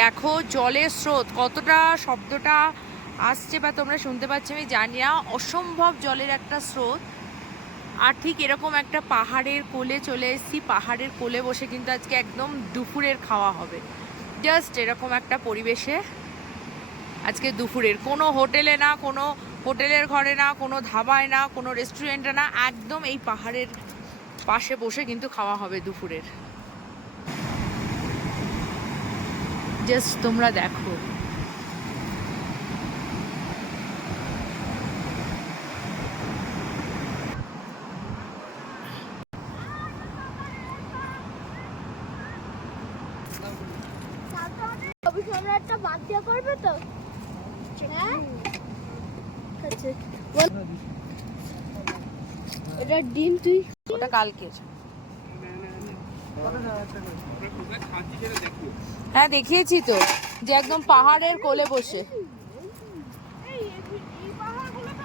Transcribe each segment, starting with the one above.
দেখো জলের স্রোত, কতটা শব্দটা আসছে বা তোমরা শুনতে পাচ্ছ আমি জানি না, অসম্ভব জলের একটা স্রোত। আর ঠিক এরকম একটা পাহাড়ের কোলে চলে এসেছি, পাহাড়ের কোলে বসে কিন্তু আজকে একদম দুপুরের খাওয়া হবে। জাস্ট এরকম একটা পরিবেশে আজকে দুপুরের। কোনো হোটেলে না, কোনো হোটেলের ঘরে না, কোনো ধাবায় না, কোনো রেস্টুরেন্টে না, একদম এই পাহাড়ের পাশে বসে কিন্তু খাওয়া হবে দুপুরের। জাস্ট তোমরা দেখো। একটা বাচ্চা করবে তো হ্যাঁ এটা ডিম তুই ওটা কালকের হ্যাঁ দেখিয়েছি তো যে একদম পাহাড়ের কোলে বসে। পাহাড়গুলোতে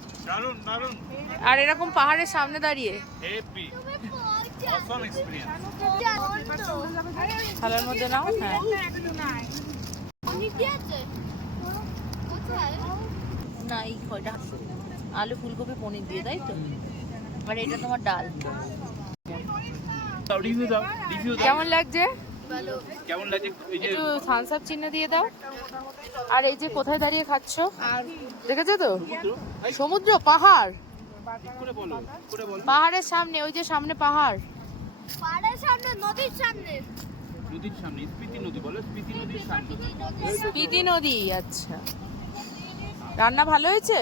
আর এরকম পাহাড়ের সামনে দাঁড়িয়ে। হেপি থালার মধ্যে নাও হ্যাঁ। না এই কয়টা? আলু ফুলকপি পনির দিয়ে তাই তো? আর এটা তোমার ডাল। কেমন লাগছে? কেমন লাগে এই যে একটু থামস আপ চিহ্ন দিয়ে দাও। আর এই যে কোথায় দাঁড়িয়ে খাচ্ছ? দেখেছ তো? সমুদ্র? পাহাড়। পাহাড়ের সামনে ওই যে সামনে পাহাড়। পাহাড়ের সামনে নদীর সামনে। নদীর সামনে স্পিতি নদী বলো স্পিতি নদীর সামনে। স্পিতি নদী আচ্ছা। রান্না ভালো হয়েছে?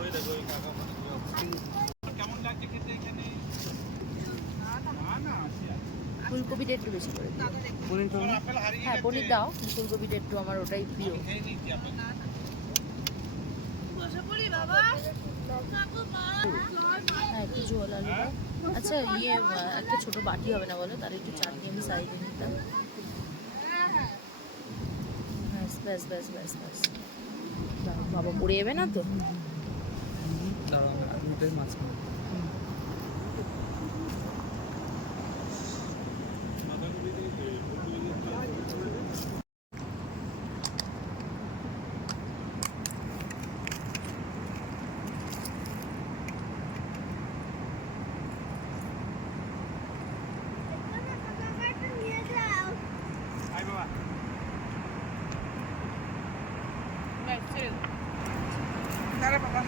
ওই দেখো ওই কাকা কেমন লাগছে খেতে এখানে না না আছে ফুলকপিটা একটু বেশি করে হ্যাঁ পনির দাও ফুলকপিটা একটু আমার ওটাই প্রিয়। হ্যাঁ একটু ঝোল আলু আচ্ছা ইয়ে একটা ছোট বাটি হবে না বলো? তার একটু চাটনি আমি সাইডে নিতাম। ব্যাস ব্যাস ব্যাস ব্যাস ব্যাস। বাবা পড়ে যাবে না তো? নিয়ে 따라봐봐.